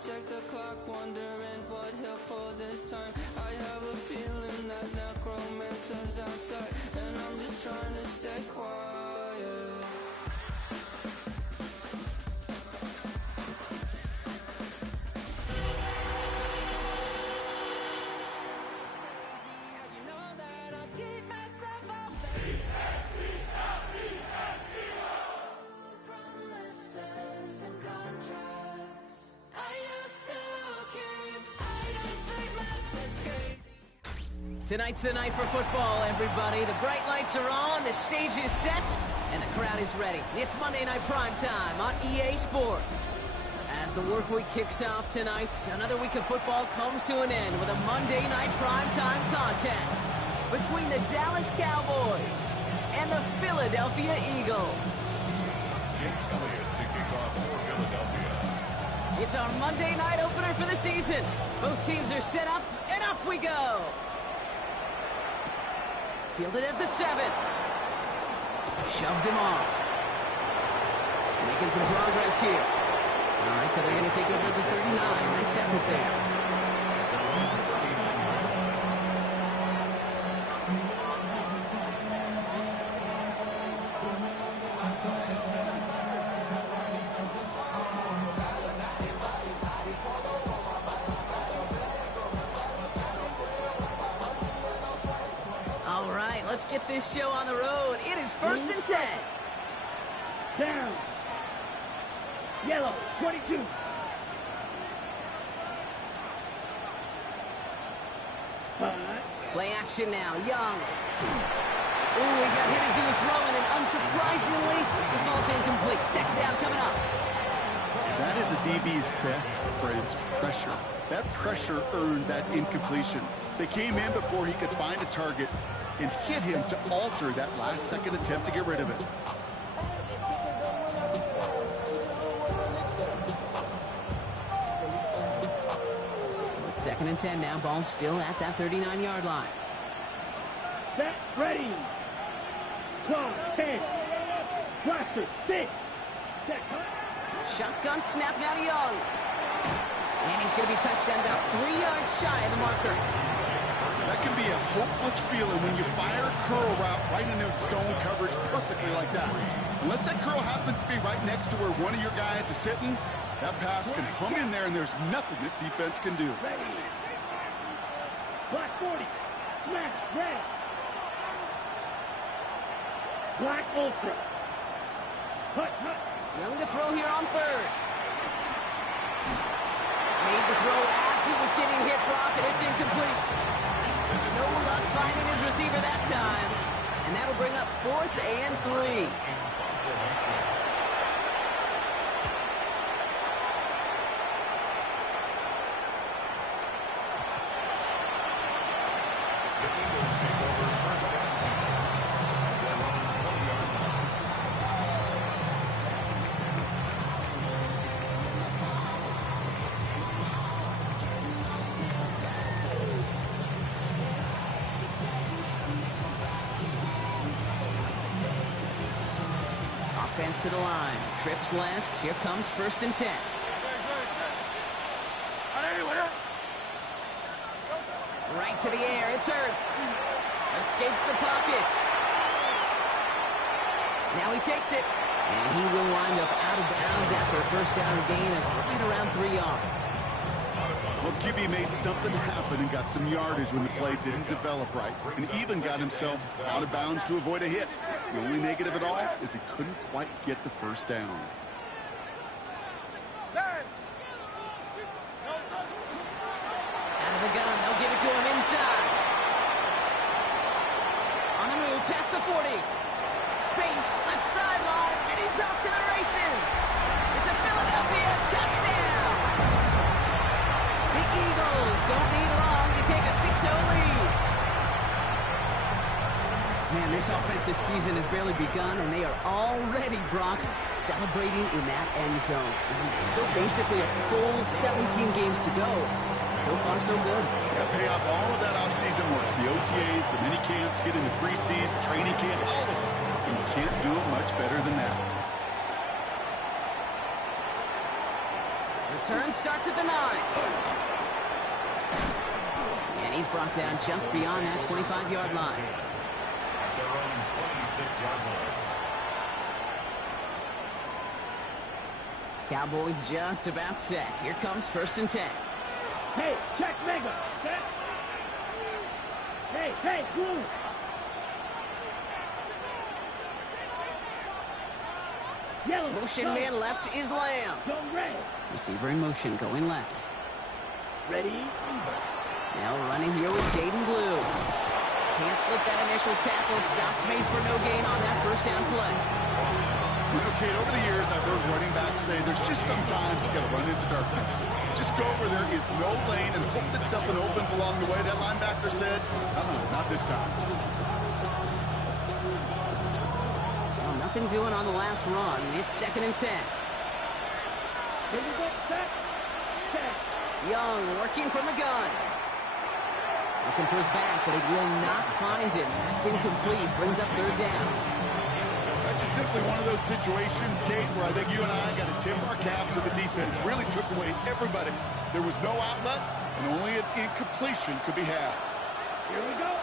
check the clock, wondering what he'll pull this time. I have a feeling that necromancer's outside, and I'm just trying to stay quiet. Tonight's the night for football, everybody. The bright lights are on, the stage is set, and the crowd is ready. It's Monday Night Primetime on EA Sports. As the work week kicks off tonight, another week of football comes to an end with a Monday Night Primetime contest between the Dallas Cowboys and the Philadelphia Eagles. Jake Elliott to kick off for Philadelphia. It's our Monday night opener for the season. Both teams are set up, and off we go. Fielded at the 7. Shoves him off. Making some progress here. All right, so they're going to take over as a 39. Nice effort there. All right, let's get this show on the road. It is 1st and 10. Down. Yellow, 22. Play action now, Young. Ooh, he got hit as he was throwing, and unsurprisingly, he falls incomplete. Second down coming up. That is a DB's best friend, pressure. That pressure earned that incompletion. They came in before he could find a target and hit him to alter that last-second attempt to get rid of it. So it's 2nd and 10 now. Ball still at that 39-yard line. Set, ready. Clock, 10. Blaster, 6. Set. Shotgun snap now to Young. And he's going to be touched down about 3 yards shy of the marker. That can be a hopeless feeling when you fire a curl route right into zone coverage perfectly like that. Unless that curl happens to be right next to where one of your guys is sitting, that pass can hum in there and there's nothing this defense can do. Ready. Black 40. Smash, red. Black ultra. Hut, hut. Young to throw here on 3rd. Made the throw as he was getting hit, Brock, and it's incomplete. No luck finding his receiver that time. And that'll bring up 4th and 3. Offense to the line. Trips left. Here comes 1st and 10. Right to the air. It's Hurts. Escapes the pocket. Now he takes it. And he will wind up out of bounds after a first down gain of right around 3 yards. Well, QB made something happen and got some yardage when the play didn't develop right, and even got himself out of bounds to avoid a hit. The only negative at all is he couldn't quite get the first down. Out of the gun, they'll give it to him inside. On the move, past the 40. Space, left sideline, and he's off to the races. It's a Philadelphia touchdown. The Eagles don't need long to take a 6-0 lead. Man, this offensive season has barely begun, and they are already, Brock, celebrating in that end zone. I mean, still basically a full 17 games to go. So far, so good. Yeah, pay off all of that offseason work. The OTAs, the mini camps, get into preseason, training camp, all of it. And you can't do it much better than that. Return starts at the 9. And he's brought down just beyond that 25-yard line. At their own 26-yard line. Cowboys just about set. Here comes 1st and 10. Hey, check mega. Set. Hey, blue. Yellow. Motion go. man left is Lamb. Go red. Receiver in motion going left. Ready. Now running here with Jaden Blue. Can't slip that initial tackle. Stops made for no gain on that 1st down play. You know, Kate, over the years, I've heard running backs say there's just sometimes you got to run into darkness. Just go where there is no lane and hope that something opens along the way. That linebacker said, not this time. Well, nothing doing on the last run. It's 2nd and 10. Here we go. Set. Young working from the gun. Looking for his back, but it will not find him. That's incomplete. Brings up 3rd down. That's just simply one of those situations, Kate, where I think you and I got to tip our cap to the defense. Really took away everybody. There was no outlet, and only an incompletion could be had. Here we go.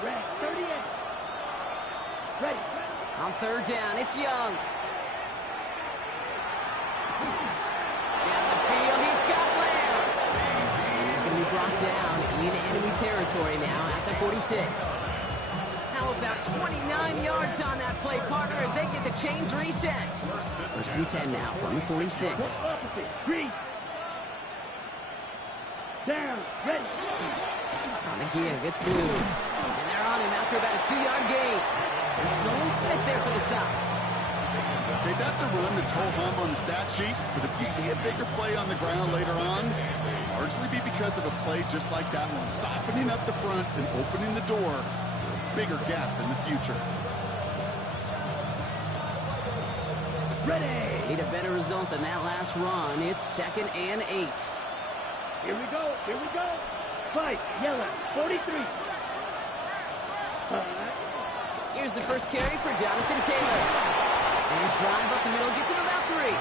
Red, 38. Ready. On 3rd down, it's Young. Down the field, he's got Lamb. And he's going to be brought down in enemy territory now at the 46. How about 29 yards on that play, partner, as they get the chains reset. 1st and 10 now from the 46. Opposite. Green. Down. Ready. On the give, it's Blue. And they're on him after about a 2-yard gain. It's Nolan Smith there for the stop. Okay, that's a run that's ho-hum on the stat sheet, but if you see a bigger play on the ground later on, largely be because of a play just like that one, softening up the front and opening the door. Bigger gap in the future. Ready. Need a better result than that last run. It's 2nd and 8. Here we go. Fight. Yellow. 43. Here's the first carry for Jonathan Taylor. And his drive up the middle gets him about 3.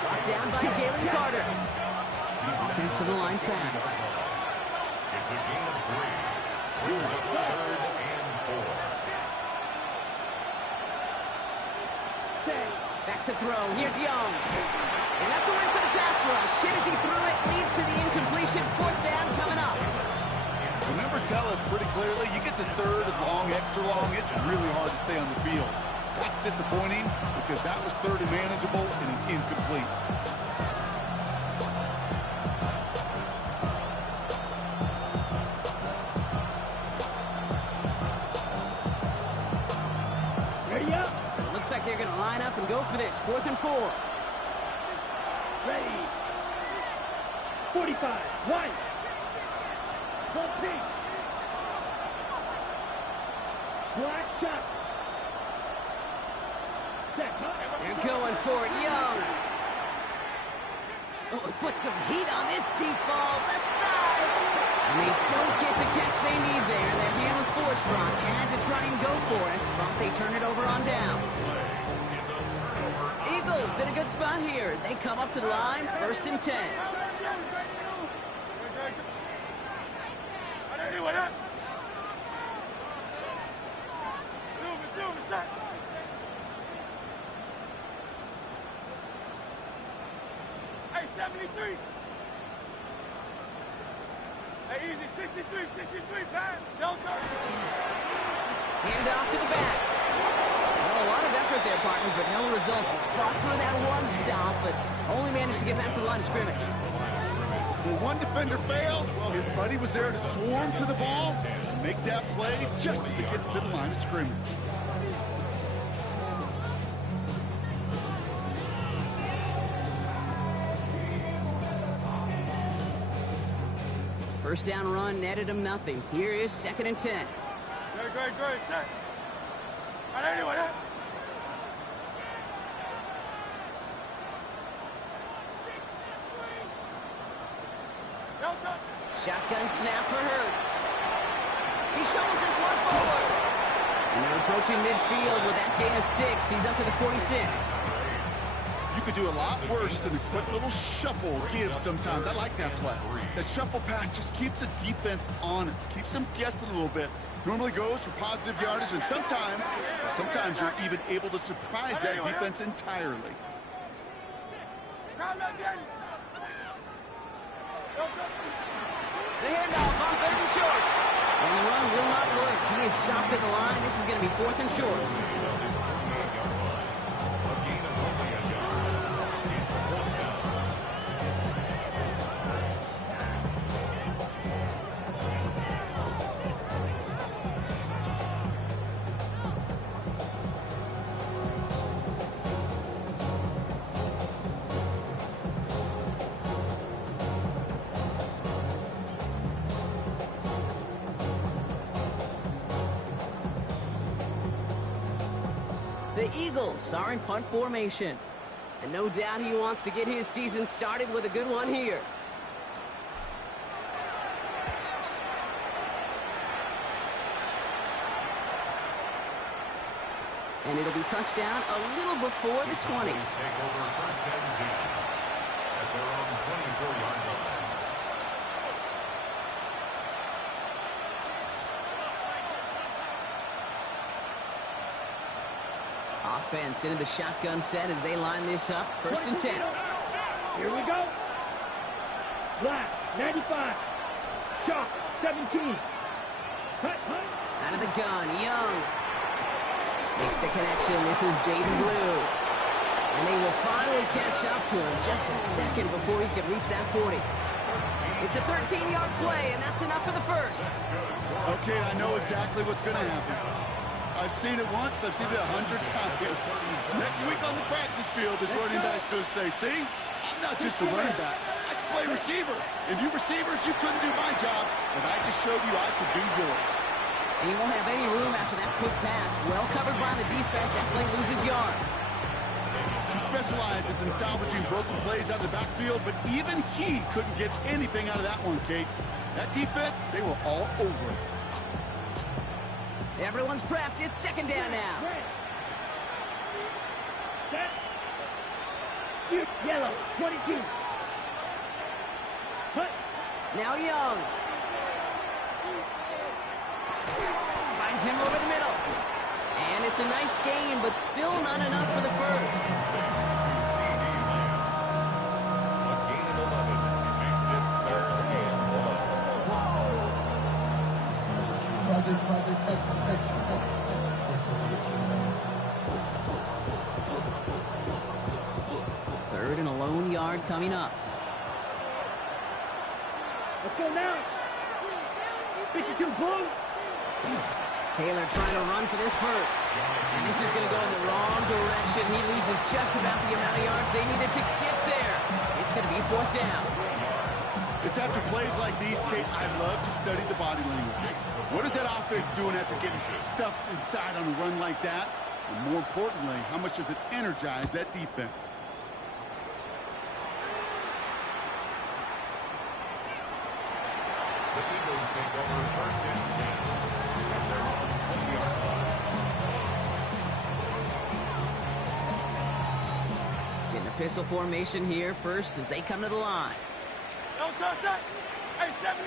Brought down by Jalen Carter. Offensive line fast. It's a gain of 3. Brings up 3rd and 4. Back to throw. Here's Young. And that's a win for the pass rush. Shit as he threw it. Leads to the incompletion. 4th down coming up. The numbers tell us pretty clearly, you get to 3rd and long, extra long, it's really hard to stay on the field. That's disappointing because that was 3rd and manageable and an incomplete. Ready up. So it looks like they're going to line up and go for this. 4th and 4. Ready. 45. One. One pick. Black shot. Set. They're going for it. Young. Oh, he put some heat on this deep ball. Left side. And they don't get the catch they need there. Their hand was forced, Brock. Had to try and go for it, but they turn it over on downs. Eagles in a good spot here as they come up to the line. 1st and 10. Hey, 73. Hey, easy. 63, pass. Delta. Hand off to the back. Well, a lot of effort there, partner, but no results. Fought for that one stop, but only managed to get back to the line of scrimmage. Well, one defender failed. Well, his buddy was there to swarm to the ball and make that play just as it gets to the line of scrimmage. First down run netted him nothing. Here is 2nd and 10. Great. Set. All right, anyway, Delta. Shotgun snap for Hurts. He shovels this one forward. And they're approaching midfield with that gain of 6. He's up to the 46. You could do a lot worse than a quick little shuffle give sometimes. I like that play. That shuffle pass just keeps the defense honest, keeps them guessing a little bit. Normally goes for positive yardage, and sometimes you're even able to surprise that defense entirely. The handoff on 3rd and short. And the run will not work. He is stopped at the line. This is going to be 4th and short. The Eagles are in punt formation. And no doubt he wants to get his season started with a good one here. And it'll be touchdown a little before the 20. Take over 1st and 10 at their own 24-yard line. Offense into the shotgun set as they line this up. 1st and 10. Here we go. Black, 95. Chalk, 17. Hut. Out of the gun, Young. Makes the connection. This is Jaden Blue. And they will finally catch up to him just a second before he could reach that 40. It's a 13-yard play, and that's enough for the first. Okay, I know exactly what's going to happen. I've seen it once, I've seen it 100 times. Next week on the practice field, this running back's going to say, see, I'm not just a running back. I can play receiver. And you receivers, you couldn't do my job, but I just showed you I could do yours. And he won't have any room after that quick pass. Well covered by the defense. That play loses yards. He specializes in salvaging broken plays out of the backfield, but even he couldn't get anything out of that one, Kate. That defense, they were all over it. Everyone's prepped. It's 2nd down now. Set. Yellow, 22. Hut. Now Young. Finds him over the middle. And it's a nice gain, but still not enough for the first. A gain of 11 makes it 3rd and 1. Third and a lone yard coming up. Let's go now. 52 blue. Taylor trying to run for this first. And this is going to go in the wrong direction. He loses just about the amount of yards they needed to get there. It's going to be 4th down. It's after plays like these, Kate, I love to study the body language. What is that offense doing after getting stuffed inside on a run like that? And more importantly, how much does it energize that defense? The Eagles take over 1st and 10 at their own 20-yard line. Getting a pistol formation here first as they come to the line. Don't touch that. Hey, 70.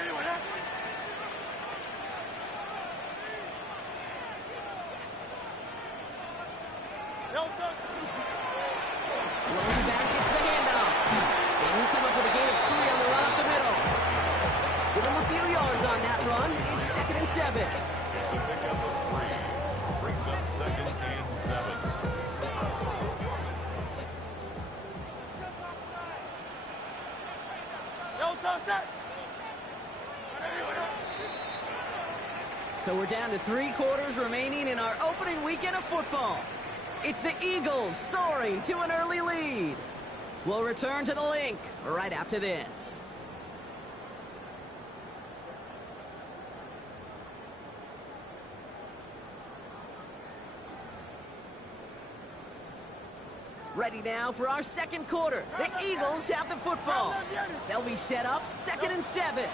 Anyway, that. Don't touch. Lone back gets the handoff. And he'll come up with a gain of 3 on the run up the middle. Give him a few yards on that run. It's 2nd and 7. It's a pickup of 3. Brings up 2nd and 7. Don't touch that. So we're down to 3 quarters remaining in our opening weekend of football. It's the Eagles soaring to an early lead. We'll return to the link right after this. Ready now for our 2nd quarter. The Eagles have the football. They'll be set up 2nd and 7.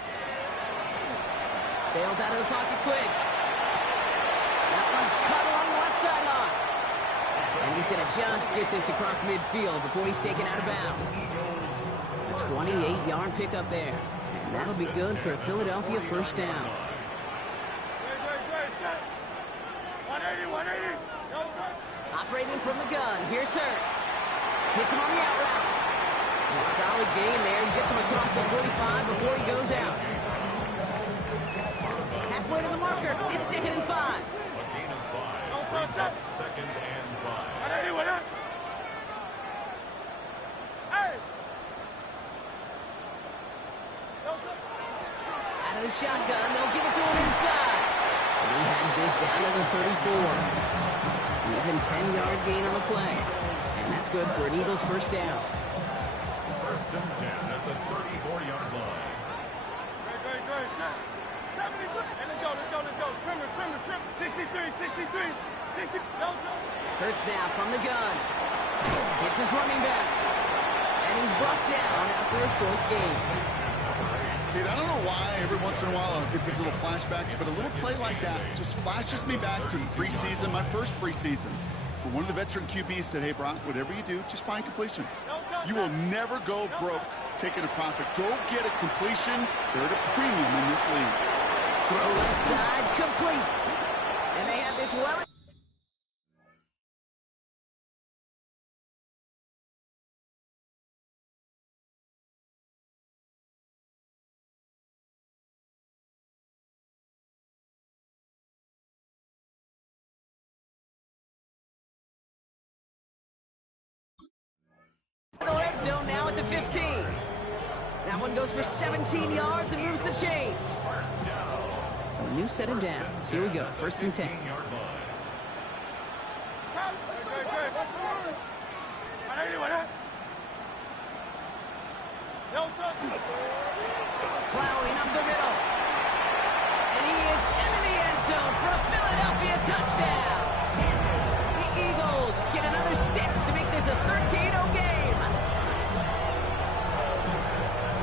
Bails out of the pocket quick. That one's cut along the left sideline. And He's going to just get this across midfield before he's taken out of bounds. A 28-yard pickup there. And that'll be good for a Philadelphia first down. 180. Operating from the gun, here's Hurts. Hits him on the out route. And a solid gain there. He gets him across the 45 before he goes out. Halfway to the marker. It's 2nd and 5. A gain of 5 brings up 2nd and 5. 180. Hey! Out of the shotgun, they'll give it to him inside. And he has this down to the 34. Even 10-yard gain on the play. And that's good for an Eagles first down. 1st and 10 at the 34-yard line. Great. 70. Let's go. Trim. 63. 60. Hurts now from the gun. Hits his running back. And he's brought down after a short gain. Kid, I don't know why every once in a while I'll get these little flashbacks, but a little play like that just flashes me back to the preseason, my first preseason. Where one of the veteran QBs said, hey, Brock, whatever you do, just find completions. You will never go broke taking a profit. Go get a completion. They're at a premium in this league. Throw left side, complete. And they have this well. The red zone now at the 15. That one goes for 17 yards and moves the chains. So a new set of downs. Here we go. 1st and 10. Plowing up the middle. And he is into the end zone for a Philadelphia touchdown. The Eagles get another 6 to make this a 13-0 game.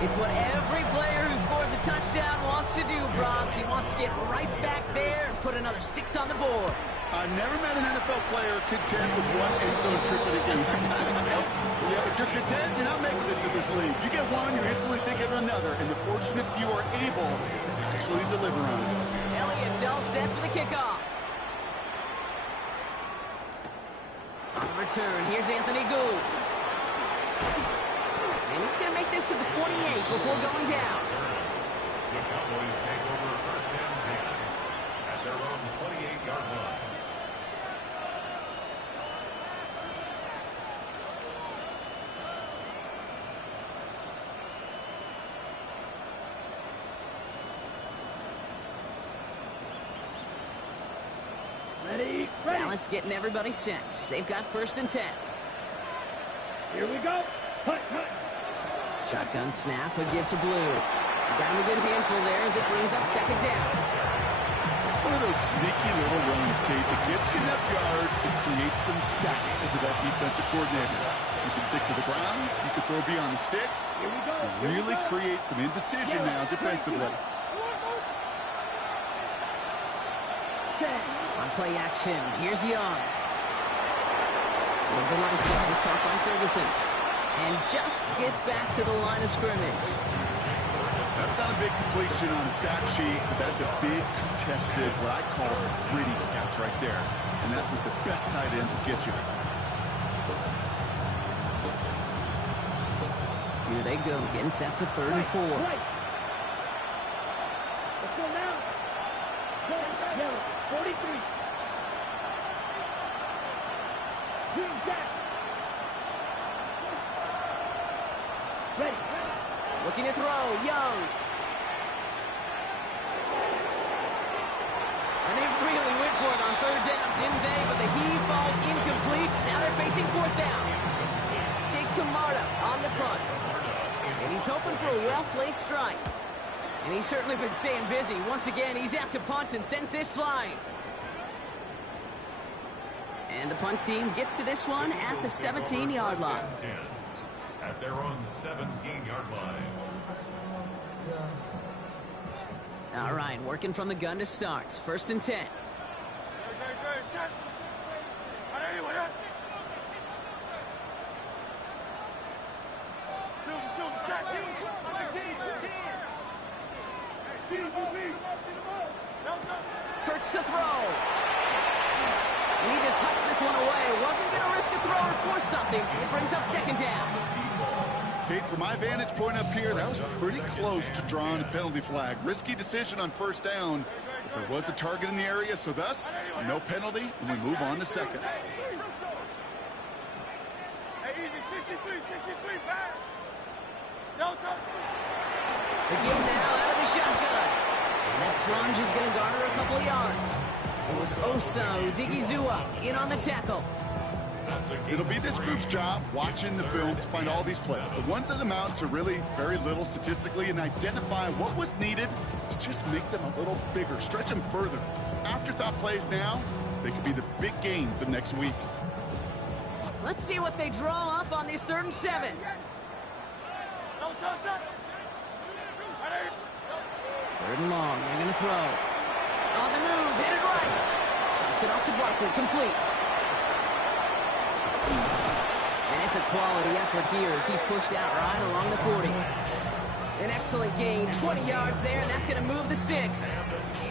It's what every player who scores a touchdown wants to do, Brock. He wants to get right back there and put another 6 on the board. I've never met an NFL player content with one end zone trip in a game. Yeah, if you're content, you're not making it to this league. You get one, you're instantly thinking of another, and the fortunate few are able to actually deliver on it. Elliott's all set for the kickoff. On the return, here's Anthony Gould. And he's going to make this to the 28 before going down. The Cowboys take over 1st and 10 at their own 28-yard line. Ready. Dallas getting everybody set. They've got 1st and 10. Here we go. Hut. Shotgun snap, a give to Blue. Got him a good handful there as it brings up 2nd down. It's one of those sneaky little runs, Kate, that gets you enough yards to create some doubt into that defensive coordinator. You can stick to the ground, you can throw beyond the sticks. Here we go. Really create some indecision now defensively. On play action, here's Young. With the right side is caught by Ferguson. And just gets back to the line of scrimmage. That's not a big completion on the stat sheet, but that's a big contested, what I call a gritty catch right there. And that's what the best tight ends will get you. Here they go, getting set for 3rd and 4. Let's go now. Yellow, 43. Green Jack. Ready. Looking to throw, Young. And they really went for it on 3rd down, didn't they? But the heave falls incomplete. Now they're facing 4th down. Jake Camarda on the punt. And he's hoping for a well-placed strike. And he's certainly been staying busy. Once again, he's out to punt and sends this flying. And the punt team gets to this one at the 17-yard line. At their own 17-yard line. All right, working from the gun to start. 1st and 10. And he just hucks this one away. Wasn't going to risk a throw or force something. It brings up second down. Kate, from my vantage point up here, that was pretty close to drawing a penalty flag. Risky decision on first down. But there was a target in the area, so thus, no penalty, and we move on to second. Hey, easy, 63, back. No touch. They give him now out of the shotgun. And that plunge is going to garner a couple of yards. It was Osa Odigizua in on the tackle. It'll be this group's job, watching the film, to find all these plays. The ones that amount to really very little statistically, and identify what was needed to just make them a little bigger, stretch them further. Afterthought plays now, they could be the big gains of next week. Let's see what they draw up on this 3rd and 7. No touch. 3rd and long, they're going to throw. On the move, hit it right. Drops it off to Barkley, complete. And it's a quality effort here as he's pushed out right along the 40. An excellent gain, 20 yards there, and that's going to move the sticks.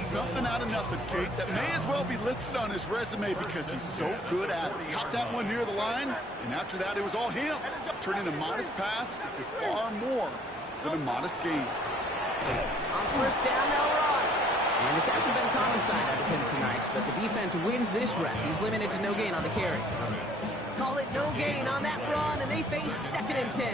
Something out of nothing, Kate, that may as well be listed on his resume because he's so good at it. Caught that one near the line, and after that, it was all him. Turning a modest pass into far more than a modest gain. On first down, they'll run. And this hasn't been a common sight out of him tonight, but the defense wins this rep. He's limited to no gain on the carry. Call it no gain on that run, and they face 2nd and 10.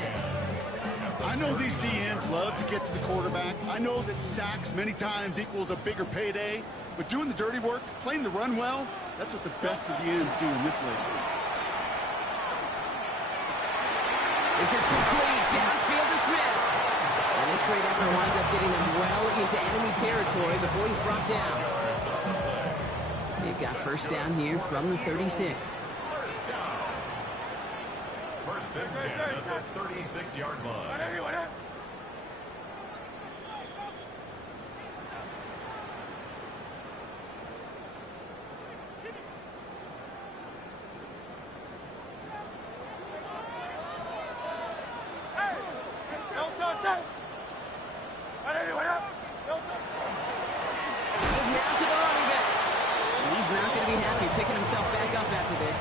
I know these DNs love to get to the quarterback. I know that sacks many times equals a bigger payday, but doing the dirty work, playing the run well, that's what the best of the ends do in this league. This is complete, downfield to Smith. And this great effort winds up getting them well into enemy territory before he's brought down. They've got first down here from the 36. First and 10 at the 36-yard line.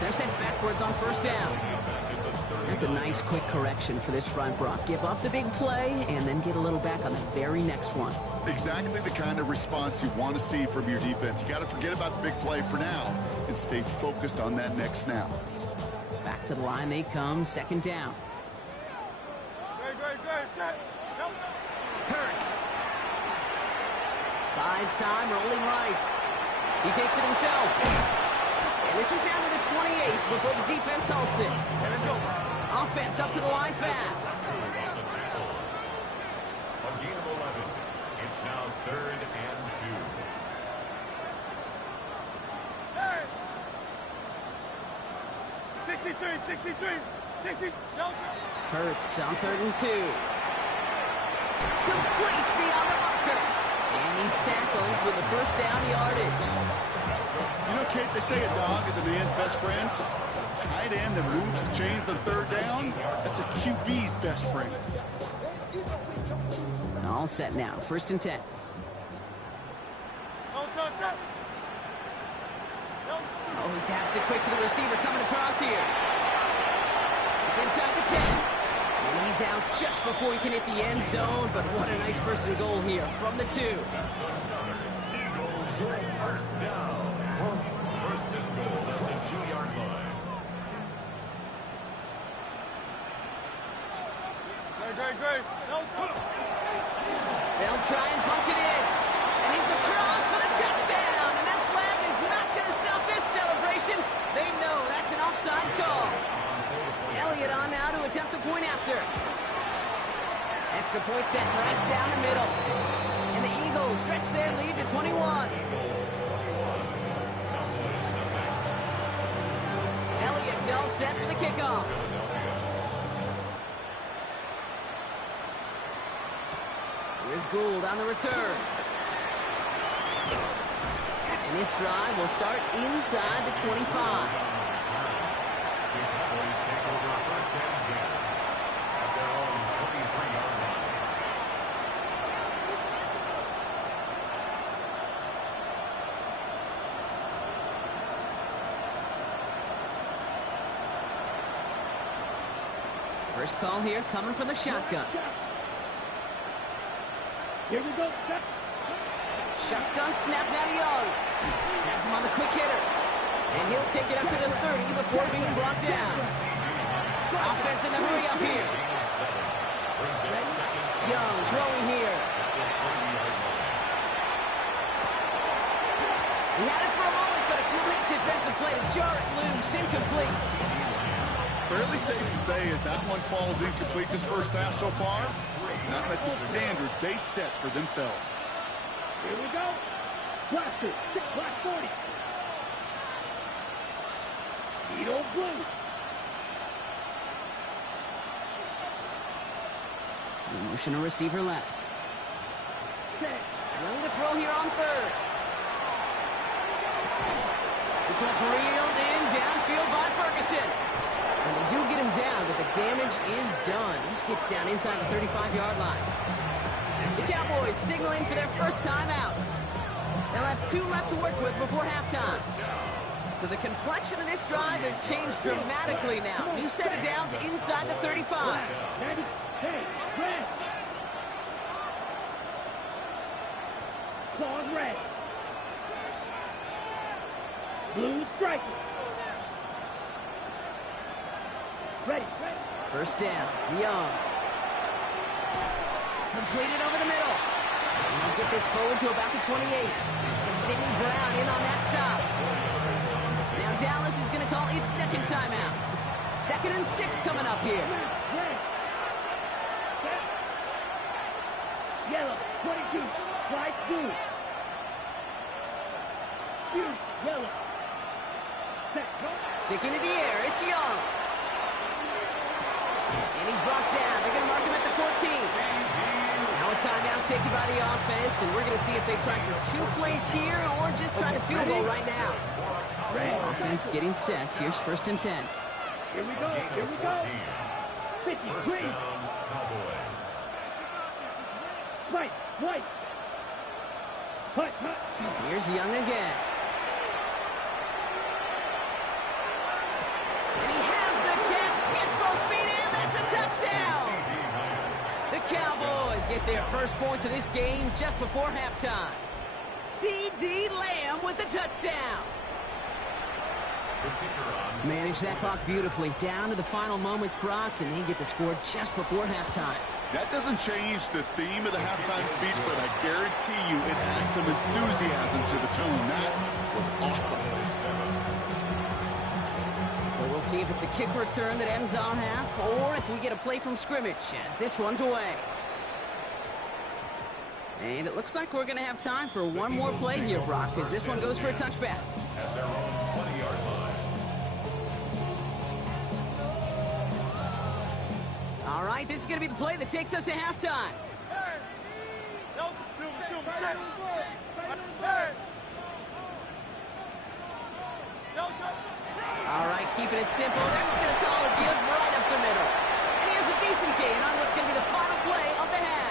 They're sent backwards on first down. That's a nice quick correction for this front, Brock. Give up the big play and then get a little back on the very next one. Exactly the kind of response you want to see from your defense. You got to forget about the big play for now and stay focused on that next snap. Back to the line they come, 2nd down. Hurts. Buys time, rolling right. He takes it himself. And this is down to the 28 before the defense halts it. Offense up to the line fast. A gain of 11. It's now 3rd and 2. 63. Hurts on 3rd and 2. Complete beyond the marker. And he's tackled with the first down yardage. You know, Kate, they say a dog is a man's best friend. A tight end that moves chains on 3rd down, that's a QB's best friend. All set now, 1st and 10. Oh, he taps it quick to the receiver coming across here. It's inside the 10. And he's out just before he can hit the end zone, but what a nice 1st and goal here from the 2. Eagles first down. 1st and goal at the 2-yard line. They'll try and punch it in. And he's across for the touchdown. And that flag is not going to stop this celebration. They know that's an offsides call. Elliott on now to attempt the point after. Extra point set right down the middle. And the Eagles stretch their lead to 21. Elliott's all set for the kickoff. Here's Gould on the return. And this drive will start inside the 25. The Cowboys take over 1st and 10 at their own 23-yard line. First call here coming from the shotgun. Here we go. Shotgun snap now to Young. Has him on the quick hitter. And he'll take it up to the 30 before being brought down. Offense in the hurry up here. Young throwing here. He had it for a moment, but a great defensive play to jar it loose. Incomplete. Fairly safe to say as that one falls incomplete this first half so far, it's not met the standard they set for themselves. Here we go. Blaster. Black 40. Needle blue. Motion a receiver left. Set. Young to throw here on third. This one's reeled in downfield by Ferguson. And they do get him down, but the damage is done. He gets down inside the 35-yard line. The Cowboys signaling for their first time out. They'll have 2 left to work with before halftime. So the complexion of this drive has changed dramatically now. New set of downs inside the 35. Hey, red. Claws red. Blue striking. Ready. First down, Young. Completed over the middle. And he'll get this forward to about the 28. Sidney Brown in on that stop. Now Dallas is going to call its second timeout. 2nd and 6 coming up here. Red. Yellow. 22. Slide blue. Huge. Yellow. Set. Sticking to the air, it's Young. And he's brought down. They're going to mark him at the 14. Now a timeout taken by the offense, and we're going to see if they try for 2 plays here or just try to field goal right now. Offense getting set. Here's 1st and 10. Here we go. Here we go. 53. Right. White. Hut. Here's Young again. And he has the catch. Gets both feet in. That's a touchdown. The Cowboys get their first points of this game just before halftime. C.D. Lamb with the touchdown. Manage that clock beautifully. Down to the final moments, Brock, and they get the score just before halftime. That doesn't change the theme of the halftime speech, but I guarantee you it adds some enthusiasm to the tone. That was awesome. So we'll see if it's a kick return that ends our half, or if we get a play from scrimmage, as this one's away. And it looks like we're going to have time for one more play here, Brock, as this one goes for a touchback. At their own 20-yard line. All right, this is going to be the play that takes us to halftime. All right, keeping it simple. They're just going to call a give right up the middle. And he has a decent gain on what's going to be the final play of the half.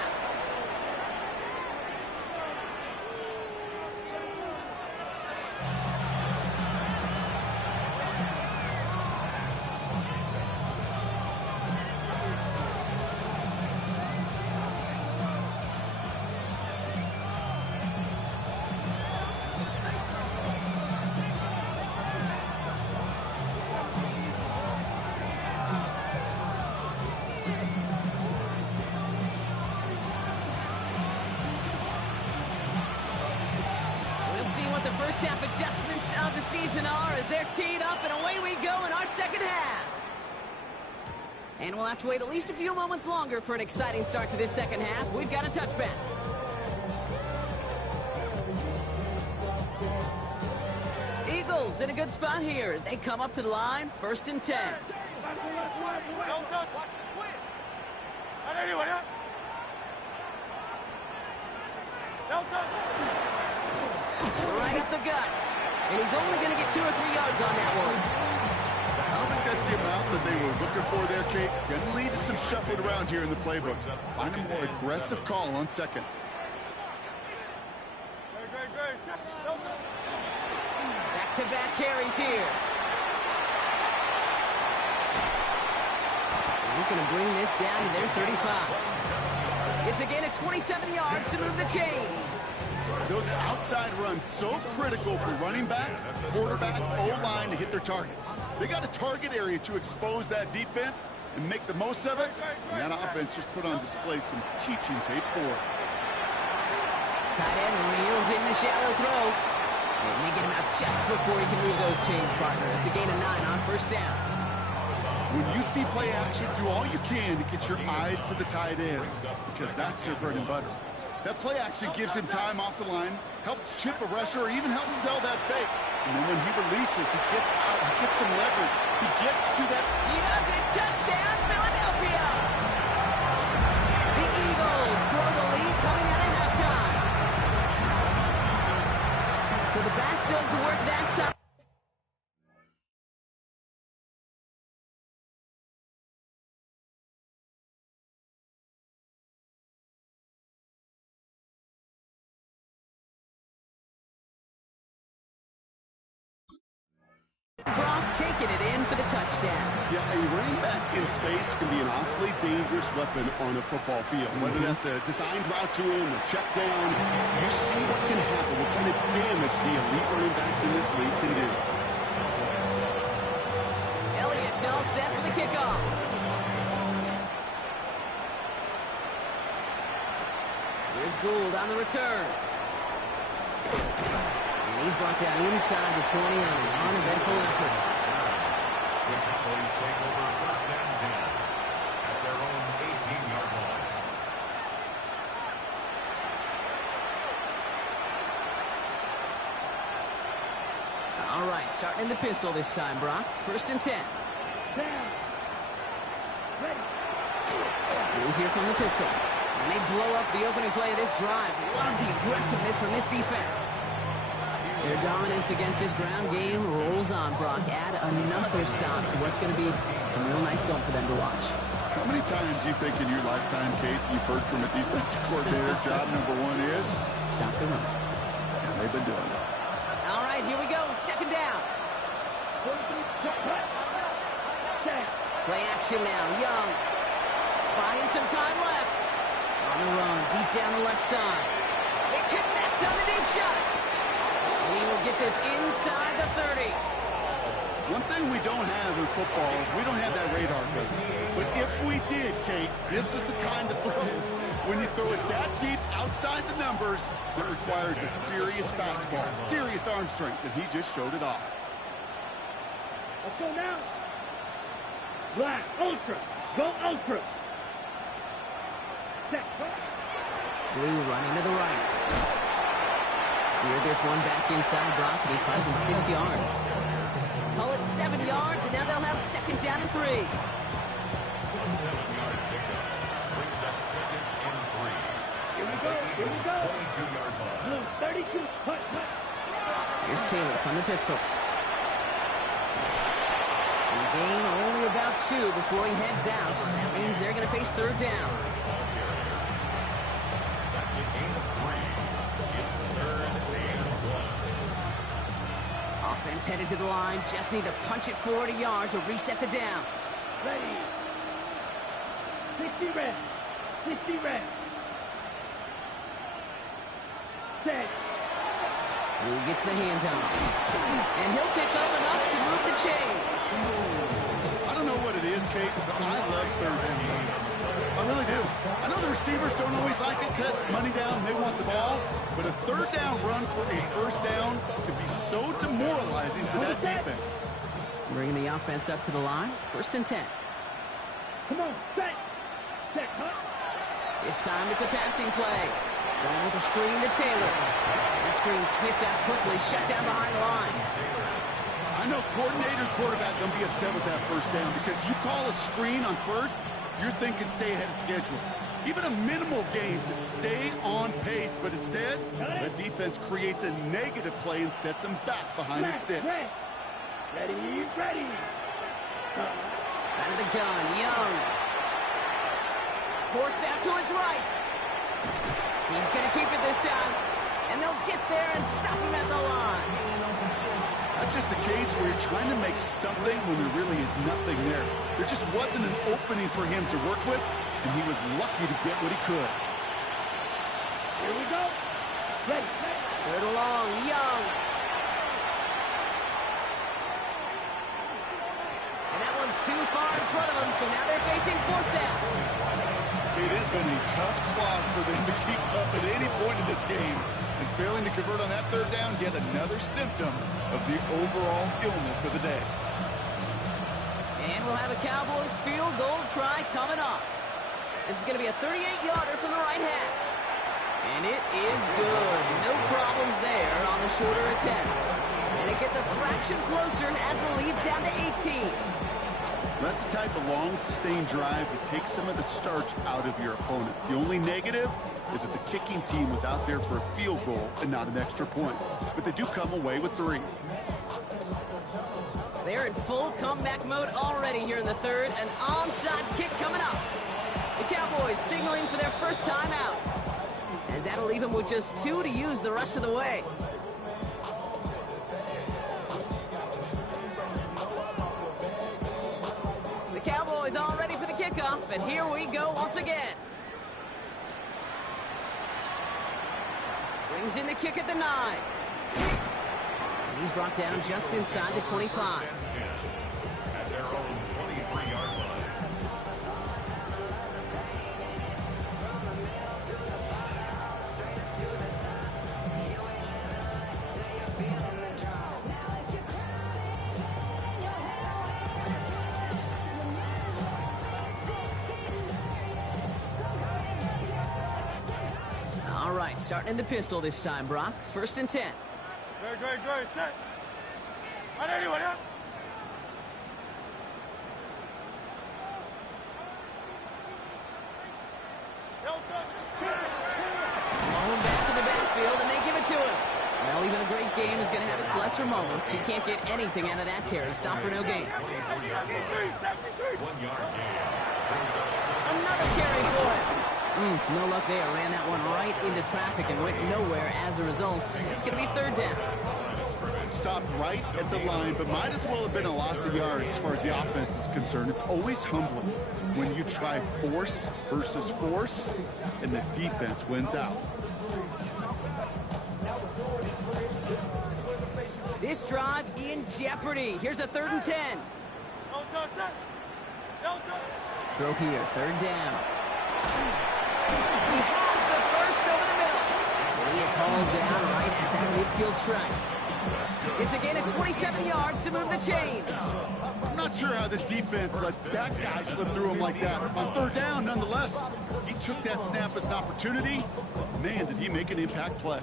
What the first half adjustments of the season are as they're teed up, and away we go in our second half. And we'll have to wait at least a few moments longer for an exciting start to this second half. We've got a touchback. Eagles in a good spot here as they come up to the line. 1st and 10. Right up the gut. And he's only going to get 2 or 3 yards on that one. I don't think that's the amount that they were looking for there, Kate. Going to lead to some shuffling around here in the playbook. Find a more aggressive call on 2nd. Back-to-back carries here. He's going to bring this down to their 35. It's again at 27 yards to move the chains. Those outside runs so critical for running back, quarterback, O-line to hit their targets. They got a target area to expose that defense and make the most of it. And that offense just put on display some teaching tape for it. Tight end reels in the shallow throw. And they get him out just before he can move those chains, partner. It's a gain of 9 on first down. When you see play action, do all you can to get your eyes to the tight end, because that's their bread and butter. That play action gives him time off the line, helps chip a rusher, or even helps sell that fake. And then when he releases, he gets out, he gets some leverage. He gets to that. He does it. Touchdown, Philadelphia! The Eagles grow the lead coming out of halftime. So the back does the work that time. Brock taking it in for the touchdown. Yeah, a running back in space can be an awfully dangerous weapon on a football field. Whether that's a designed route to him, a check down, you see what can happen, what kind of damage the elite running backs in this league can do. Elliott's all set for the kickoff. Here's Gould on the return. And he's brought down inside the 20 on an uneventful effort. The Cowboys take over first and 10 at their own 18-yard line. All right, starting in the pistol this time, Brock. First and 10. Down. Ready. We'll hear from the pistol. And they blow up the opening play of this drive. Love the aggressiveness from this defense. Their dominance against this ground game rolls on, Brock. Add another stop to what's going to be some real nice film for them to watch. How many times do you think in your lifetime, Kate, you've heard from a defensive coordinator, job number 1 is? Stop the run. And they've been doing it. All right, here we go. Second down. Play action now. Young. Buying some time left. On the run, deep down the left side. They connect on the deep shot. We will get this inside the 30. One thing we don't have in football is we don't have that radar gun. But if we did, Kate, this is the kind of throw, when you throw it that deep outside the numbers, that requires a serious fastball, serious arm strength, and he just showed it off. Let's go now. Black, ultra. Go ultra. Set. Blue running to the right. Steer this one back inside, Brock, and he finds him 6 yards. Call it 7 yards, and now they'll have second down and 3. 7-yard pickup brings up second and 3. Here we go. Here we go. 22-yard line. Blue, 32. Hut. Here's Taylor from the pistol. And the gain only about 2 before he heads out. That means they're going to face third down. That's a gain of 3. It's third and 1. Offense headed to the line. Just need to punch it 40 yards to reset the downs. Ready. 60 red. 60 red. Set. Blue gets the handoff. And he'll pick up enough to move the chains. I don't know what it is, Kate, but I love third down runs. I really do. I know the receivers don't always like it because it's money down, they want the ball, but a third down run for a first down can be so demoralizing to that defense. Bringing the offense up to the line. First and 10. Come on. Set. Set. Hut. This time it's a passing play. Going with a screen to Taylor. That screen sniffed out quickly, shut down behind the line. I know coordinator quarterback going to be upset with that first down because you call a screen on first, you're thinking stay ahead of schedule. Even a minimal gain to stay on pace, but instead, the defense creates a negative play and sets them back behind the sticks. Ready. Ready. Out of the gun, Young. Forced out to his right. He's going to keep it this time. And they'll get there and stop him at the line. A That's just the case where you're trying to make something when there really is nothing there. There just wasn't an opening for him to work with, and he was lucky to get what he could. Here we go. Ready. Third along, Young. And that one's too far in front of them, so now they're facing fourth down. It has been a tough slog for them to keep up at any point in this game. And failing to convert on that third down, yet another symptom of the overall illness of the day. And we'll have a Cowboys field goal try coming up. This is going to be a 38-yarder from the right hash. And it is good. No problems there on the shorter attempt. And it gets a fraction closer as the lead's down to 18. That's the type of long, sustained drive that takes some of the starch out of your opponent. The only negative is that the kicking team was out there for a field goal and not an extra point. But they do come away with 3. They're in full comeback mode already here in the third. An onside kick coming up. The Cowboys signaling for their first time out. As that'll leave them with just 2 to use the rest of the way. The Cowboys all ready for the kickoff, and here we go once again. Brings in the kick at the 9. And he's brought down just inside the 25. At their own 23-yard line. All right, starting in the pistol this time, Brock. 1st and 10. Go, set. On anyone, yeah? Blown back in the backfield, and they give it to him. Well, even a great game is going to have its lesser moments. He can't get anything out of that carry. Stop for no gain. 1 yard gain. Brings up 7. Another carry for him. No luck there. Ran that one right into traffic and went nowhere as a result. It's going to be 3rd down. Stopped right at the line, but might as well have been a loss of yards as far as the offense is concerned. It's always humbling when you try force versus force, and the defense wins out. This drive in jeopardy. Here's a 3rd and 10. Throw here, 3rd down. He has the first over the middle. And he is hauled down right at that midfield stripe. It's again at 27 yards to move the chains. I'm not sure how this defense let that guy slip through him like that. On 3rd down, nonetheless, he took that snap as an opportunity. Man, did he make an impact play.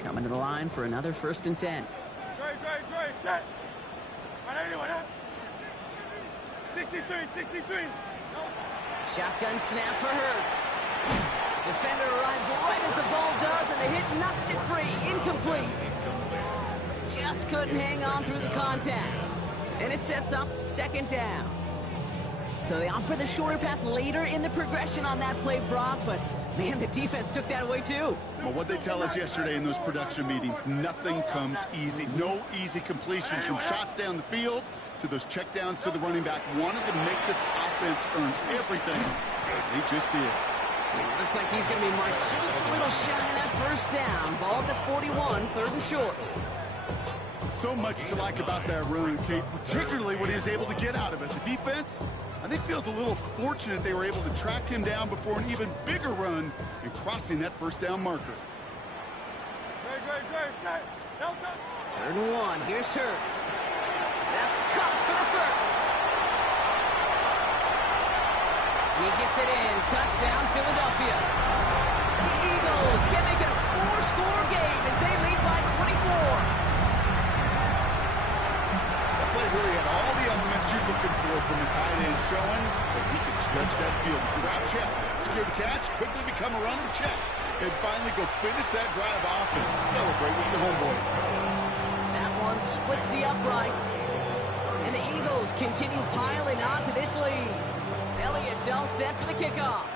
Coming to the line for another 1st and 10. Great, set. On anyone, yeah? 63. Shotgun snap for Hurts. Defender arrives right as the ball does, and the hit knocks it free. Incomplete. Just couldn't hang on through the contact. And it sets up 2nd down. So they opt for the shorter pass later in the progression on that play, Brock, but man, the defense took that away too. Well, what they tell us yesterday in those production meetings, nothing comes easy. No easy completions from shots down the field to those checkdowns to the running back. Wanted to make this offense earn everything. They just did. And it looks like he's going to be marked just a little shy of that 1st down. Ball at the 41, 3rd and short. So much to like about that run, Kate, particularly what he was able to get out of it. The defense, I think, feels a little fortunate they were able to track him down before an even bigger run and crossing that 1st down marker. Great, set. 3rd and 1, here's Hurts. That's caught for the 1st. He gets it in, touchdown Philadelphia. The Eagles can make it a 4-score game as they lead by 24. Really had all the elements you're looking for from the tight end, showing that he can stretch that field. Grab check, secure the catch, quickly become a runner check, and finally go finish that drive off and celebrate with the homeboys. That one splits the uprights. And the Eagles continue piling on to this lead. Elliott's all set for the kickoff.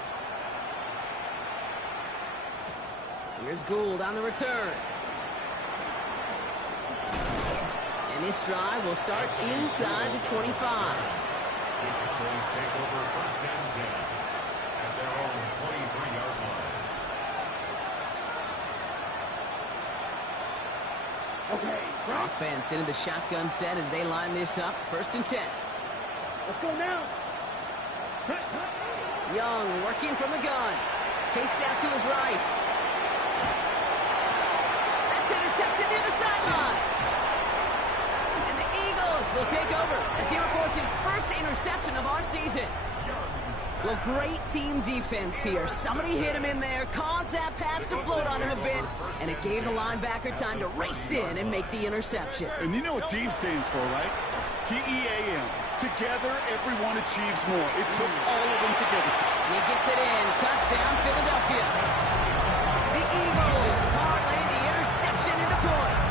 Here's Gould on the return. And this drive will start inside the 25. The Cowboys take over first and 10 at their own 23-yard line. Okay, right. Offense into the shotgun set as they line this up. First and 10. Let's go now. Cut, cut. Young working from the gun. Chased out to his right. That's intercepted near the sideline. And the Eagles will take over as he records his first interception of our season. Well, great team defense here. Somebody hit him in there, caused that pass to float on him a bit, and it gave the linebacker time to race in and make the interception. And you know what team stands for, right? T-E-A-M. Together, everyone achieves more. It took all of them to get it to. He gets it in. Touchdown, Philadelphia. The Eagles parlay the interception into points.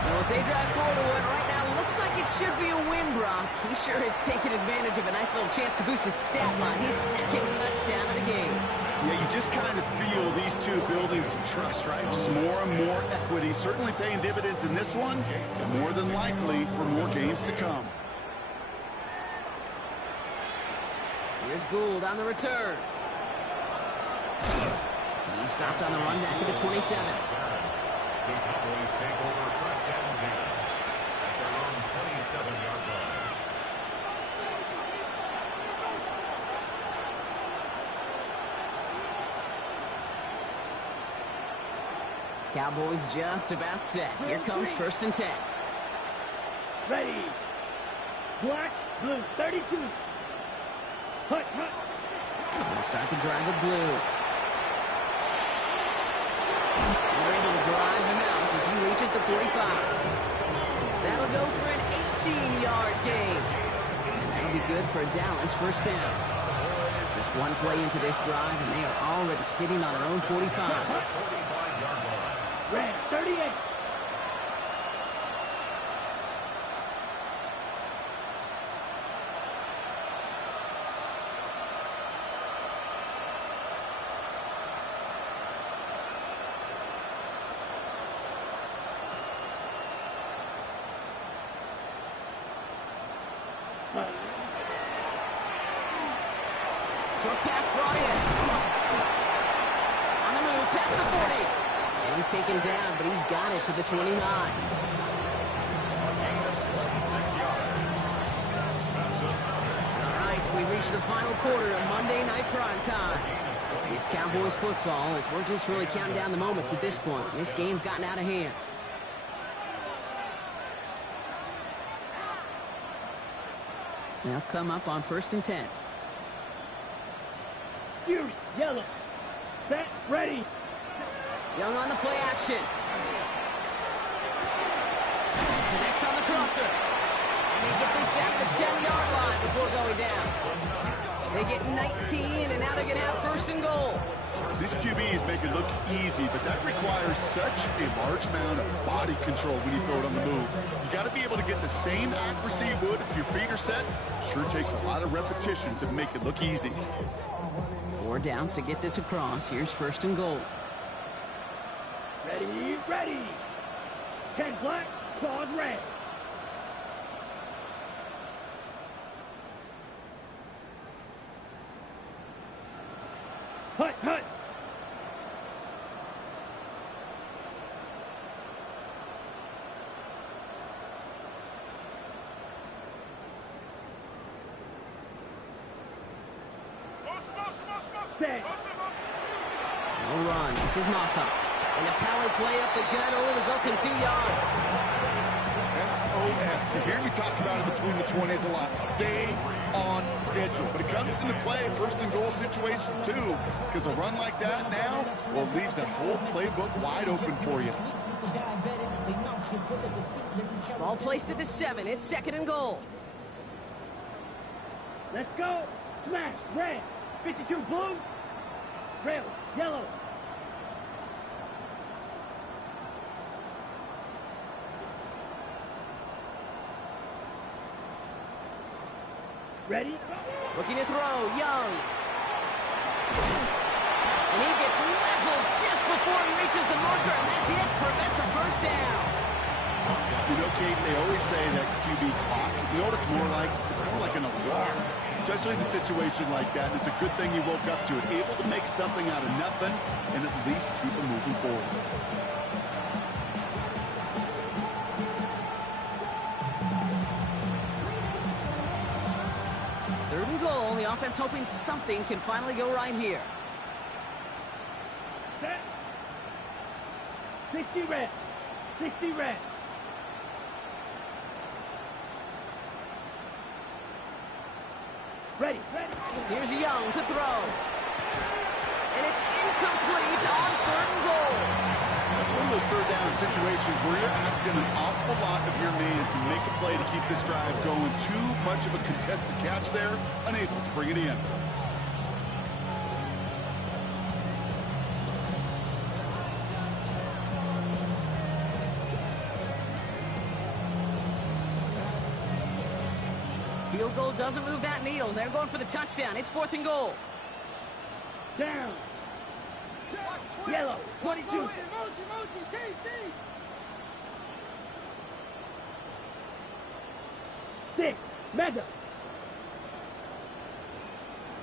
So as they drive forward to what right now looks like it should be a win, Brock. He sure has taken advantage of a nice little chance to boost his stat line. His second touchdown of the game. Yeah, you just kind of feel these two building some trust, right? Just more and more equity. Certainly paying dividends in this one, and more than likely for more games to come. Here's Gould on the return. He stopped on the run back at the 27. The Cowboys take over first and 10 at their own 27-yard line. Cowboys just about set. Here comes first and 10. Ready. Black, blue, 32. Hut, hut. We'll start the drive with blue. They're able to drive him out as he reaches the 45. That'll go for an 18-yard gain. And that'll be good for a Dallas first down. Just one play into this drive, and they are already sitting on their own 45. Red, 38. Short pass brought in. On the move, past the 40. And he's taken down, but he's got it to the 29. 26 yards. All right, we reach the final quarter of Monday Night Prime Time. It's Cowboys football as we're just really counting down the moments at this point. This game's gotten out of hand. They'll come up on first and 10. Fuse, yellow. Set, ready. Young on the play action. Connects on the crosser. And they get this down to the 10-yard line before going down. They get 19, and now they're going to have first and goal. These QBs make it look easy, but that requires such a large amount of body control when you throw it on the move. You got to be able to get the same accuracy you would if your feet are set. Sure takes a lot of repetition to make it look easy. 4 downs to get this across. Here's first and goal. Ready, ready. 10 black, claws red. Hut, hut. Set. No run. This is Moffa. And the power play up the gut only results in 2 yards. SOS. You hear me talk about it between the 20s a lot. Stay on schedule. But it comes into play first and goal situations too. Because a run like that now, well, leaves that whole playbook wide open for you. Ball placed at the 7. It's second and goal. Let's go. Smash, red. 52 blue. Trail, yellow. Ready? Looking to throw, Young. And he gets leveled just before he reaches the marker, and that hit prevents a first down. You know, Kate, they always say that QB clock, you know what it's more like? It's more like an alarm, especially in a situation like that. And it's a good thing you woke up to it, able to make something out of nothing and at least keep it moving forward. Third and goal. The offense hoping something can finally go right here. Set. 60 red. 60 red. Ready, ready. Here's Young to throw. And it's incomplete on third and goal. That's one of those third down situations where you're asking an awful lot of your man to make a play to keep this drive going. Too much of a contested catch there, unable to bring it in. Field goal doesn't move that needle. They're going for the touchdown. It's 4th and goal. Down. Yellow. 22. Six. Mega.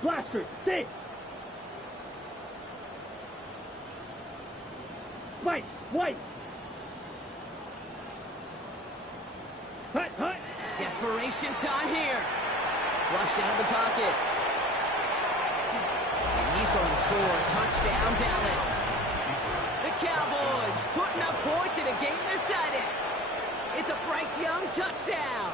Blaster. 6. Spike. White. Hut, hut. Desperation time here. Flushed out of the pocket. And he's going to score. Touchdown, Dallas. The Cowboys putting up points in a game decided. It's a Bryce Young touchdown.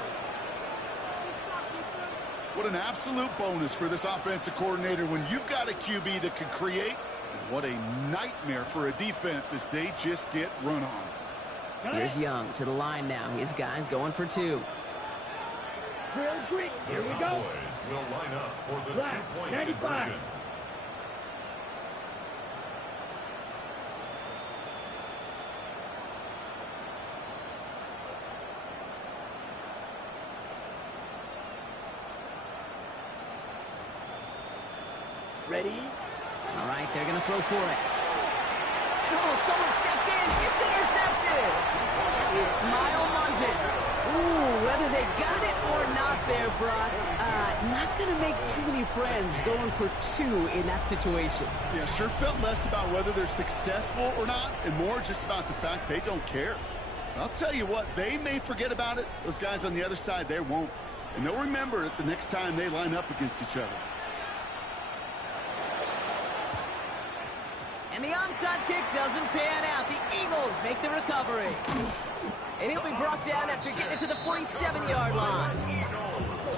What an absolute bonus for this offensive coordinator when you've got a QB that can create. And what a nightmare for a defense as they just get run on. Here's Young to the line now. His guys going for 2. Drill Greek. Here we go. Cowboys will line up for the Black, 2-point 95. conversion. Ready? All right, they're going to throw for it. And oh, someone stepped in. It's intercepted. Ismail Munton. Ooh, whether they got it or not there, Brock, not going to make too many friends going for 2 in that situation. Yeah, sure felt less about whether they're successful or not and more just about the fact they don't care. And I'll tell you what, they may forget about it. Those guys on the other side, they won't. And they'll remember it the next time they line up against each other. And the onside kick doesn't pan out. The Eagles make the recovery. And he'll be brought down after getting it to the 47-yard line.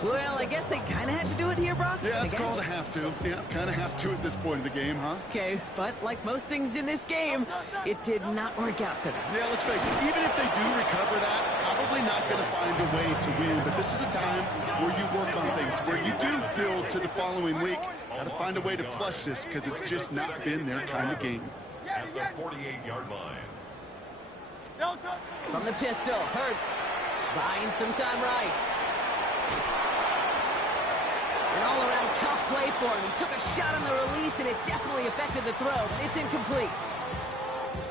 Well, I guess they kind of had to do it here, Brock? Yeah, it's called a have to. Yeah, kind of have to at this point in the game, huh? Okay, but like most things in this game, it did not work out for them. Yeah, let's face it, even if they do recover that, probably not going to find a way to win. But this is a time where you work on things, where you do build to the following week. Got to find a way to flush this because it's just not been their kind of game. At the 48-yard line. From the pistol, Hurts buying some time right. An all-around tough play for him. He took a shot on the release, and it definitely affected the throw. It's incomplete.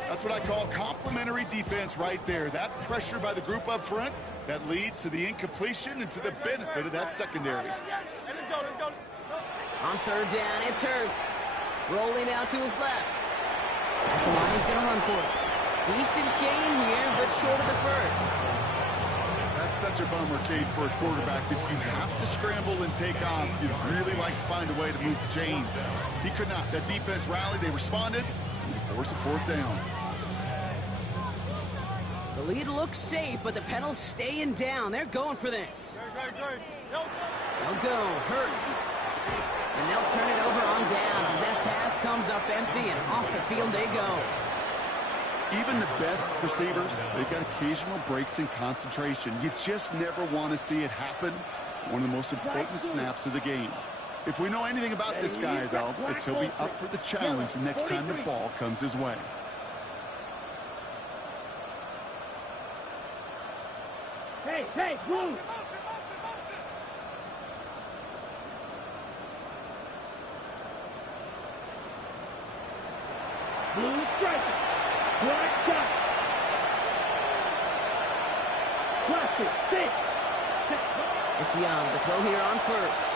That's what I call complimentary defense right there. That pressure by the group up front, that leads to the incompletion and to the benefit of that secondary. On third down, it's Hurts. Rolling out to his left. As the line is going to run for it. Decent gain here, but short of the first. That's such a bummer, Kate, for a quarterback. If you have to scramble and take off, you'd really like to find a way to move the chains. He could not. That defense rallied, they responded, and they forced a 4th down. The lead looks safe, but the Penals staying down. They're going for this. They'll go. Hurts. And they'll turn it over on downs as that pass comes up empty, and off the field they go. Even the best receivers, they've got occasional breaks in concentration. You just never want to see it happen. One of the most important snaps of the game. If we know anything about this guy, though, it's he'll be up for the challenge the next time the ball comes his way. Hey, blue! Blue striker! Black shot! It's Young, the throw here on first.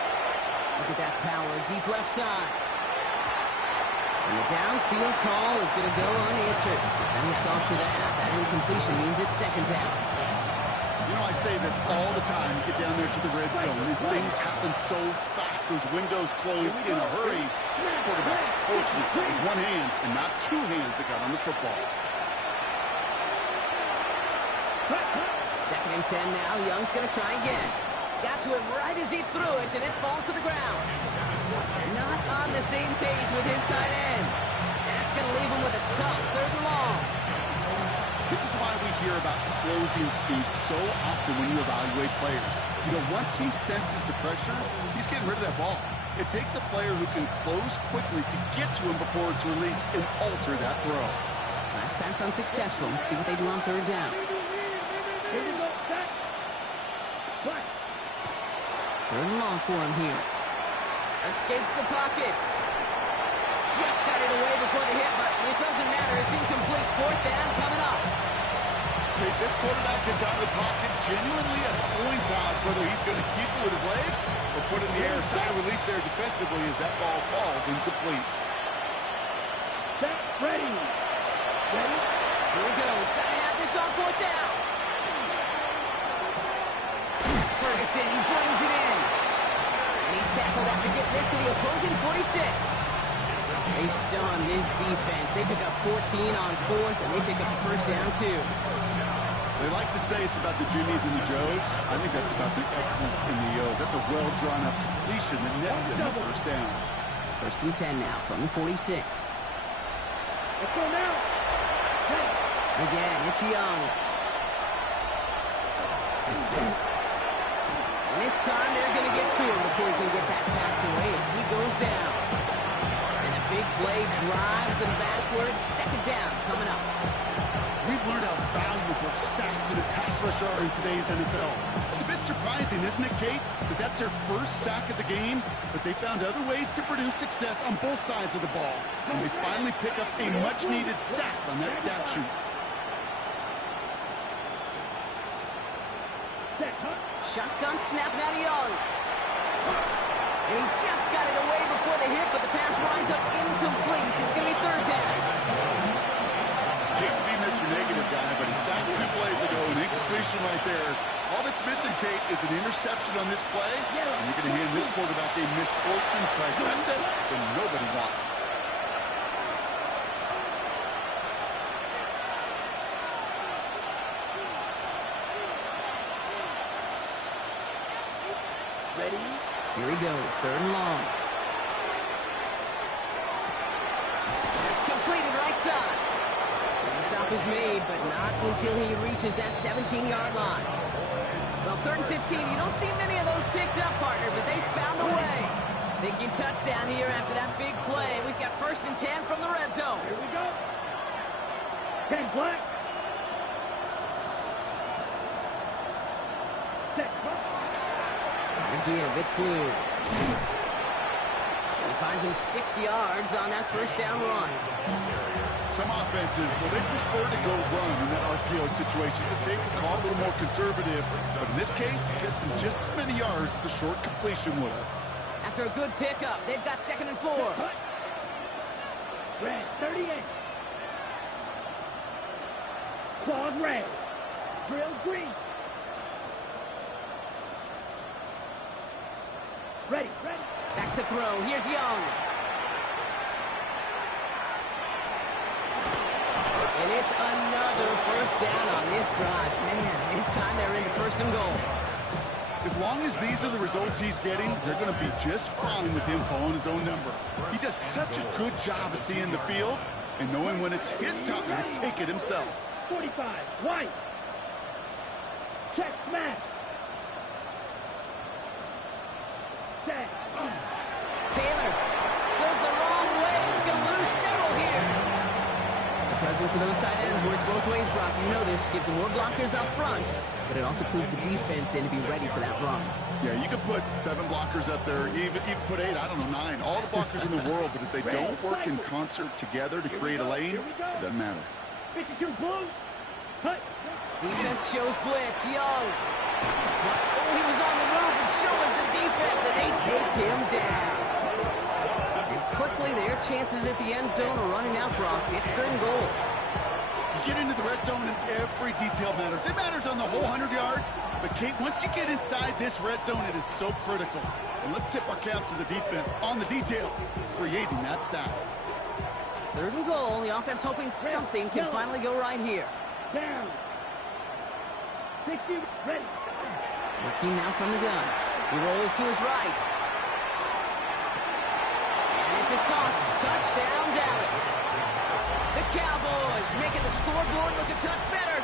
Look at that power, deep left side. And the downfield call is going to go unanswered. Defender saw to that. That incompletion means it's second down. You know, I say this all the time. You get down there to the red zone, and things happen so fast. Those windows close in a hurry. Quarterback's fortunate. It was one hand and not two hands that got on the football. Second and 10 now. Young's going to try again. Got to it right as he threw it, and it falls to the ground. Not on the same page with his tight end. That's going to leave him with a tough third and long. This is why we hear about closing speed so often when you evaluate players. You know, once he senses the pressure, he's getting rid of that ball. It takes a player who can close quickly to get to him before it's released and alter that throw. Last pass unsuccessful. Let's see what they do on third down. Third and long for him here. Escapes the pocket. Just got it away before the hit, but it doesn't matter. It's incomplete. Fourth down coming up. This quarterback gets out of the pocket, genuinely a coin toss whether he's going to keep it with his legs or put it in the air. Sign of relief there defensively as that ball falls incomplete. Set, ready. Ready. Here he goes. Got to have this on fourth down. That's Ferguson. He brings it in. And he's tackled after getting this to the opposing 46. They stun this defense. They pick up 14 on fourth, and they pick up the first down, too. They like to say it's about the Jimmies and the Joes. I think that's about the X's and the O's. That's a well-drawn-up completion that nets them the first down. First and 10 now from the 46. Let's go now. Again, it's Young. And this time they're going to get to him before he can get that pass away as he goes down. And the big play drives them backwards. Second down coming up. We've learned how valuable sacks and a pass rush are in today's NFL. It's a bit surprising, isn't it, Kate, that that's their first sack of the game, but they found other ways to produce success on both sides of the ball. And they finally pick up a much-needed sack on that stat sheet. Shotgun snap now to Young. And he just got it away before the hit, but the pass winds up incomplete. It's going to be third down. Hate to be Mr. Negative guy, but he sacked 2 plays ago, an incompletion right there. All that's missing, Kate, is an interception on this play, and you're going to hand this quarterback a misfortune trifecta that nobody wants. Ready. Here he goes, third and long. That's completed right side. And the stop is made, but not until he reaches that 17-yard line. Well, third and 15, you don't see many of those picked up, partner, but they found a way. Thinking touchdown here after that big play. We've got first and 10 from the red zone. Here we go. 10 black. Set. Give, it's blue. He finds him 6 yards on that first down run. Some offenses, well, they prefer to go run in that RPO situation. It's a safer call, a little more conservative. But in this case, it gets him just as many yards as a short completion would have. After a good pickup, they've got second and 4. Red, 38. Claws red. Drill green. Ready, ready. Back to throw. Here's Young. And it's another first down on this drive. Man, this time they're into first and goal. As long as these are the results he's getting, they're going to be just fine with him calling his own number. He does such a good job of seeing the field and knowing when it's his time to take it himself. 45, white. Check, smash. Set. Taylor goes the wrong way. He's going to lose several here. The presence of those tight ends works both ways, Brock. You know this. Gives them more blockers up front, but it also clues the defense in to be ready for that run. Yeah, you could put 7 blockers up there, even put 8, I don't know, 9. All the blockers in the world, but if they don't work in concert together to create a lane, it doesn't matter. 52 blue. Hut. Defense shows blitz. Young. Oh, he was on the move, and so was the defense, and they take him down. And quickly, their chances at the end zone are running out, Brock. It's 3rd and goal. You get into the red zone and every detail matters. It matters on the whole 100 yards. But, Kate, once you get inside this red zone, it is so critical. And let's tip our cap to the defense on the details, creating that sack. 3rd and goal. The offense hoping something can finally go right here. Down. 60, ready. Working now from the gun. He rolls to his right. And this is caught. Touchdown, Dallas. The Cowboys making the scoreboard look a touch better.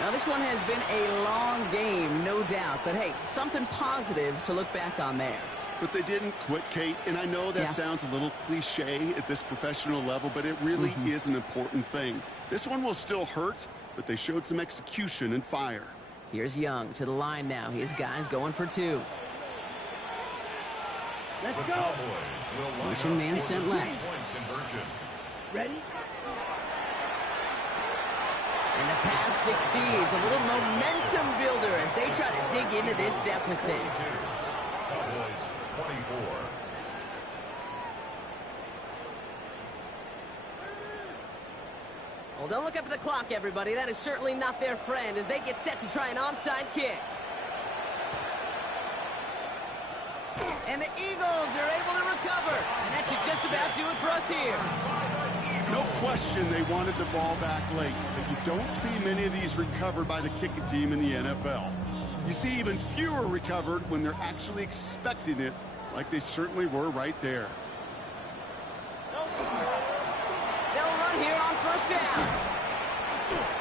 Now, this one has been a long game, no doubt. But, hey, something positive to look back on there. But they didn't quit, Kate, and I know that sounds a little cliche at this professional level, but it really is an important thing. This one will still hurt, but they showed some execution and fire. Here's Young to the line now. His guys going for 2. Let's go. Motion man sent left. Ready. And the pass succeeds. A little momentum builder as they try to dig into this deficit. Cowboys 24. Well, don't look up at the clock, everybody. That is certainly not their friend as they get set to try an onside kick. And the Eagles are able to recover. And that should just about do it for us here. No question they wanted the ball back late, but you don't see many of these recovered by the kicking team in the NFL. You see even fewer recovered when they're actually expecting it, like they certainly were right there. They'll run here on 1st down.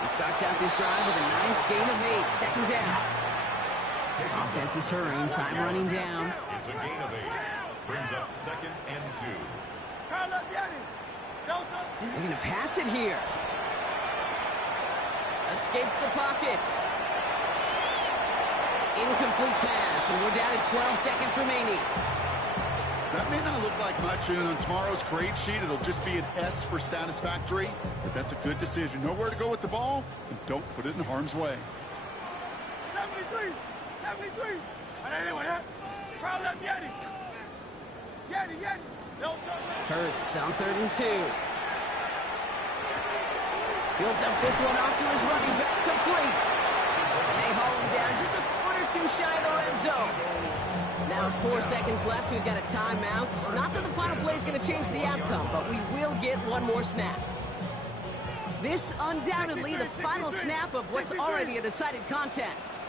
He starts out this drive with a nice gain of 8. 2nd down. Offense is hurrying. Time running down. It's a gain of 8. Brings up 2nd and 2. They're going to pass it here. Escapes the pocket. Incomplete pass, and we're down to 12 seconds remaining. That may not look like much, and on tomorrow's grade sheet, it'll just be an S for satisfactory, but that's a good decision. Know where to go with the ball, and don't put it in harm's way. 73. Hurts on 3rd and 2. He'll dump this one off to his running back, complete. And they haul him down just a foot or 2 shy of the red zone. Now 4 seconds left. We've got a timeout. Not that the final play is going to change the outcome, but we will get one more snap. This undoubtedly the final snap of what's already a decided contest.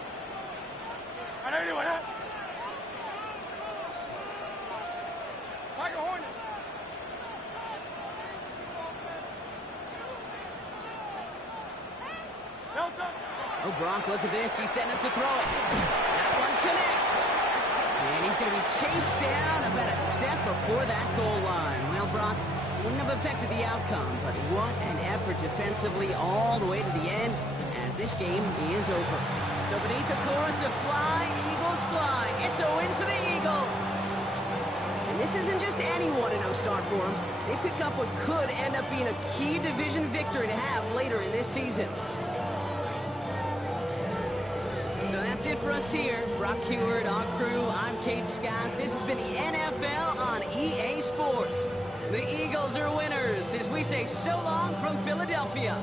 Oh, Brock, look at this. He's setting up to throw it. That one connects. And he's going to be chased down about a step before that goal line. Well, Brock, wouldn't have affected the outcome, but what an effort defensively all the way to the end as this game is over. So beneath the chorus of Fly, Eagles Fly, it's a win for the Eagles. And this isn't just any 1-0 start for them. They pick up what could end up being a key division victory to have later in this season. So that's it for us here. Brock Heward, our crew, I'm Kate Scott. This has been the NFL on EA Sports. The Eagles are winners as we say so long from Philadelphia.